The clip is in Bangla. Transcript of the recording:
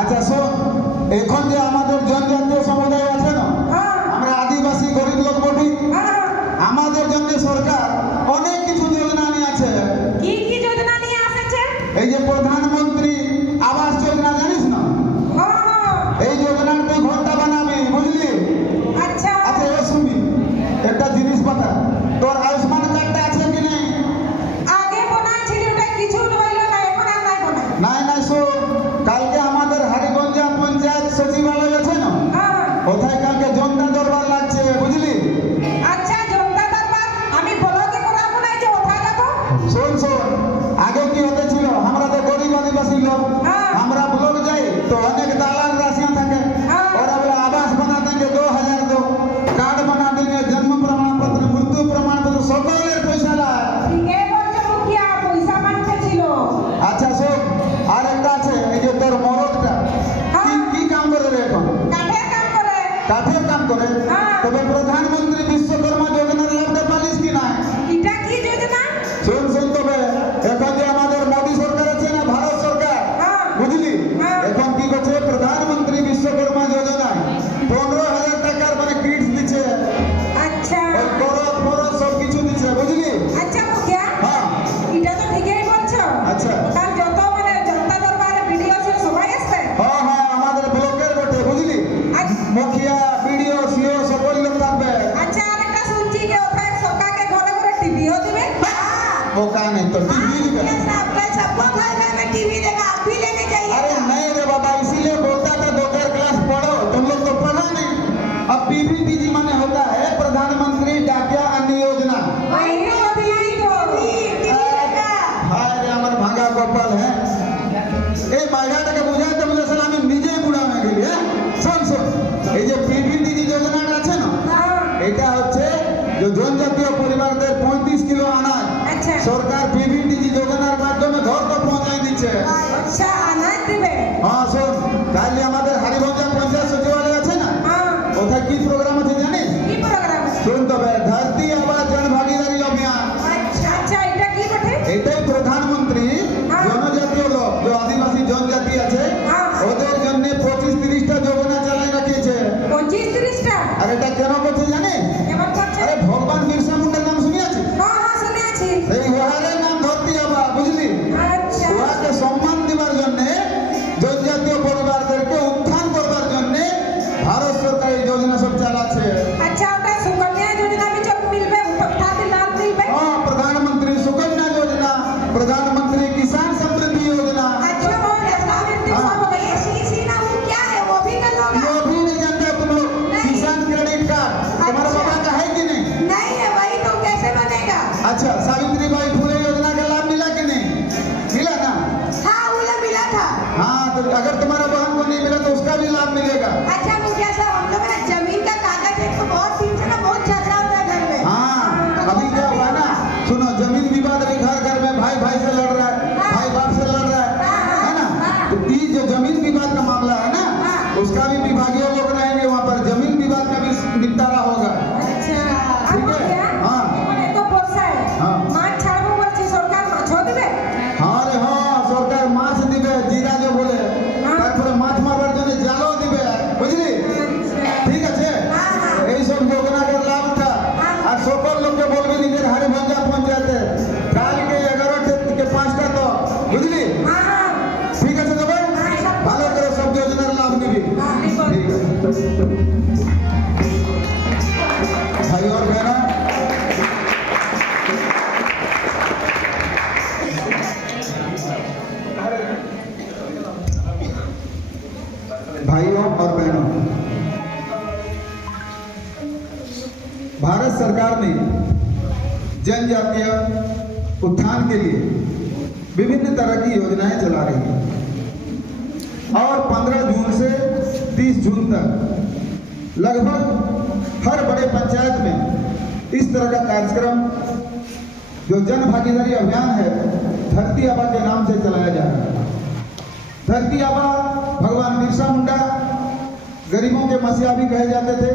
আচ্ছা শোন, এখন যে আমাদের জনজাতীয় সমুদায় আছে না, আমরা আদিবাসী গরিব লোক বলি, আমাদের জন্য সরকার অনেক কিছু যোজনা নিয়ে আছে। কি কি যোজনা নিয়ে আসছে? এই যে প্রধানমন্ত্রী আবাস যোজনা জানিস না, এই যোজনার তুই ঘরটা বানাবি, বুঝলি? আচ্ছা আচ্ছা এ শুনবি একটা জিনিস কথা, তোর আয়ুষ্মান কার্ডটা আছে কি নেই? আগে বানাইছিল, ওটা কিছু হইল না, এখন আর নাই বানাই। নাই নাই শোন, কালকে আমাদের হারিগঞ্জা পঞ্চায়েত সচিবালয় আছে না, কোথায় কালকে জনতা দরবার লাগছে, বুঝলি? আচ্ছা জনতা দরবার আমি ব্লকে করা বানাইছে, ওঠা যাব। শোন শোন, আগে কি হতেছিল, আমরা তো গরিব আদিবাসী লোক, আমরা ব্লক যাই তো অনেক দালাল রাশিয়া থাকে, ওরা বলে আবাস बना देंगे 2000 दो, कार्ड बना देंगे, जन्म प्रमाण पत्र, मृत्यु प्रमाण पत्र, সকলের পয়সা লায়। ঠিকই বলছো মুখিয়া, পয়সা মানতে ছিল। আচ্ছা শোন, আর একটা আছে, এই যে তোর মরদটা কি কাম করে রে এখন? কাঠের কাম করে। কাঠের কাম করে। তবে প্রধানমন্ত্রী বিশ্বকর্মা যোজনার লাভটা পালিস কি না? এটা কি যোজনা? শোন শোন, তবে এখন যে আমাদের মোদী সরকার আছে না, ভারত সরকার, বুঝলি, এখন কি করছে, প্রধানমন্ত্রী বিশ্বকর্মা যোজনায় 15,000 টাকার মানে কিটস দিচ্ছে, আচ্ছা ওই করত ফরত সব কিছু দিচ্ছে, বুঝলি? আচ্ছা মুখিয়া, হ্যাঁ এটা তো ঠিকই বলছো। আচ্ছা কাল যত মানে জনতা দরবারে ভিডিও ছিল সবাই আসছে। হ্যাঁ হ্যাঁ, আমাদের ব্লকের বটে, বুঝলি? মুখিয়া বিডিও সিও সকল লোক থাকবে। আচ্ছা আরেকটা শুনছি যে ওখানে সরকারকে ঘরে ঘরে টিভিও দিবে। मौका नहीं तो टीवी दिखे। सबको घर घर में टीवी देगा, आप भी लेने चाहिए। अरे नहीं रे बाबा, इसीलिए बोलता था 2 क्लास पढ़ो, तुम लोग तो पढ़ा नहीं। अब पीपीपीजी माने होता है प्रधानमंत्री डाकिया अन्य योजना। वही तो टीवी देगा। हाय रे हमारे भांगा गोपाल है, ए মাইগাটাকে বুঝাই তো বলে সালা আমি নিজেই বুড়া হয়ে গেলি। হ্যাঁ শোন শোন, এই যে পীপীপীজি যোজনাটা আছে না, এটা হচ্ছে যে জনজাতীয় পরিবারদের 35 কিলো আনাজ আচ্ছা সরকার পীপীপীজি যোজনার মাধ্যমে ঘর তো পৌঁছাই দিচ্ছে। আচ্ছা আনাজ দিবে। হ্যাঁ শোন, কাল আমাদের হারিগঞ্জা পঞ্চায়েত সচিবালয় আছে না, কোথায় কি প্রোগ্রাম আছে জানিস? কি প্রোগ্রাম? শুন তবে, ধরতি আবা জন ভাগিদারি অভিযান। আচ্ছা আচ্ছা এটা কি বটে? এটাই প্রধানমন্ত্রী জনজাতীয় লোক, যে আদিবাসী জনজাতি আছে ওদের জন্য 25-30টা যোজনা চালাই রাখিয়েছে। 25-30টা? আর এটা কেন করছে জানিস? কেমন করছে? আরে ভগবান বিরসা মুন্ডার নাম শুনিয়াছিস? হ্যাঁ হ্যাঁ শুনে আছি। এই ওহারের নাম ধরতি আবা, বুঝলি? আচ্ছা ওহাকে সম্মান দেওয়ার জন্য, জনজাতীয় পরিবারদেরকে উত্থান করবার জন্য ভারত সরকার এই যোজনা সব চালাচ্ছে। अच्छा ওটা সুকন্যা যোজনা भी जब मिलबे उठाते लाभ मिलबे। हाँ, प्रधानमंत्री सुकन्या योजना, प्रधानमंत्री किसान समृद्धि योजना। अच्छा वो प्रधानमंत्री सब हो गए, सी ना वो क्या है वो भी कर लोगे? वो भी नहीं जानते तुम लोग? किसान क्रेडिट कार्ड तुम्हारा बाबा का है कि नहीं? नहीं है, वही तो कैसे बनेगा? अच्छा, सावित्रीबाई फुले योजना का लाभ मिला कि नहीं? मिला ना? हाँ वो मिला था। हाँ, तो अगर तुम्हारा बहन को नहीं मिला तो उसका भी लाभ मिलेगा। अच्छा मुखिया साहब, हम लोग ना जमीन का कागज एक तो बहुत दिन से ना बहुत झगड़ा हो रहा है घर में। हाँ, अभी क्या हुआ ना, सुनो, जमीन विवाद अभी घर घर में भाई भाई से लड़ रहा है, भाई बाप से लड़ रहा है ना? तो ये जो जमीन विवाद का मामला है ना, उसका भी विभागीय लोग रहेंगे वहाँ पर, जमीन विवाद का भी निपटारा होगा। अच्छा ठीक है? हाँ। মানে তো বর্ষা है हाँ। মাছ ছাড়বো বলছি, সরকার মাছও দিবে। हाँ रे हाँ, सरकार माछ दिबे, जीरा जो बोले, তারপরে মাছ মারবার জন্য জালও দিবে, বুঝলি? ঠিক আছে, এই সব যোজনাকে লাভ উঠা, আর সকল লোককে বলবি নিজের হারিগঞ্জা পঞ্চায়েতে কালকে 11 থেকে 5টা তো, বুঝলি? हाँ हाँ ঠিক আছে তবে ভালো করে সব যোজনার লাভ নিবি। ঠিক আছে ভাই और बहनों, भाइयों और बहनों, भारत सरकार ने जनजातीय उत्थान के लिए विभिन्न तरह की योजनाएं चला रही है और 15 जून से 30 जून तक लगभग हर बड़े पंचायत में इस तरह का कार्यक्रम जो जन भागीदारी अभियान है धरती आबा के नाम से चलाया जा रहा है। धरती आबा भगवान बिरसा मुंडा गरीबों के मसीहा भी कहे जाते थे।